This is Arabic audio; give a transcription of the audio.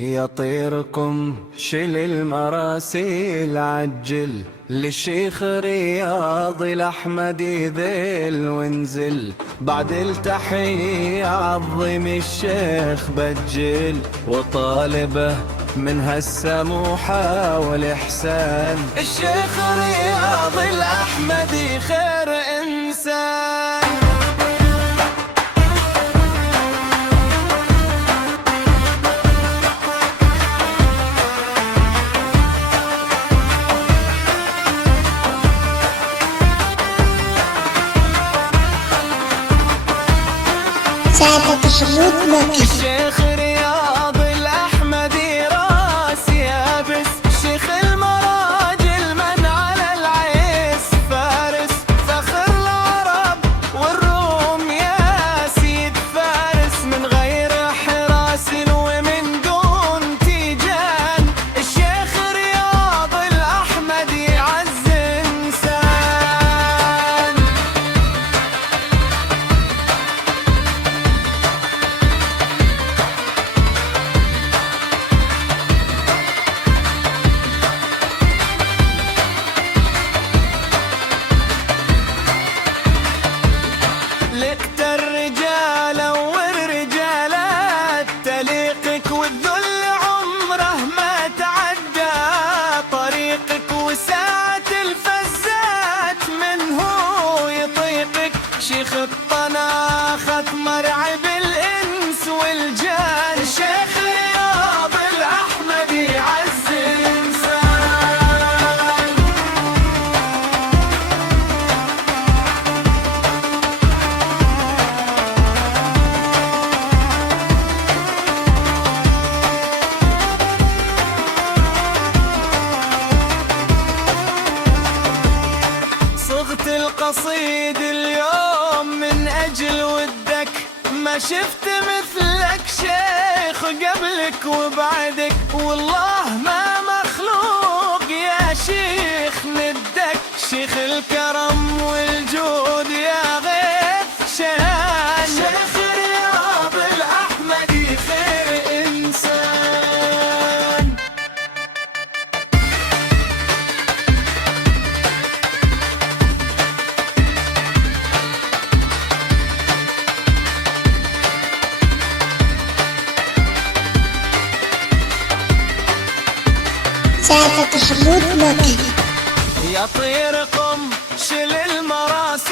يطيركم شل المراسيل عجل للشيخ رياض الأحمدي ذل وانزل بعد التحية عظم الشيخ بجل وطالبه من هالسموحة والإحسان. الشيخ رياض الأحمدي خير إنسان. سعادة حمود مكي. الشيخ رياض الأحمدي راس يابس، شيخ المراجل من على العيس فارس، فخر العرب والروم يا سيد فارس، من غير حراس ومن دون تيجان. الشيخ رياض الأحمدي عز إنسان. لقت الرجال والرجالات تليقك، والذل عمره ما تعدى طريقك، وساعة الفزات منه يطيقك. شيخ الطناخة مرعب الإنس والجان. الشيخ رياض الأحمدي عز إنسان. صغت القصيد اليوم من أجل ودك، ما شفت مثلك شيخ قبلك وبعدك، والله ما مخلوق يا شيخ ندك. شيخ الكرم والجود يا غيث شان. شيخ رياض الأحمدي خير إنسان. سعادة حمود مكي. يطيركم شل المراس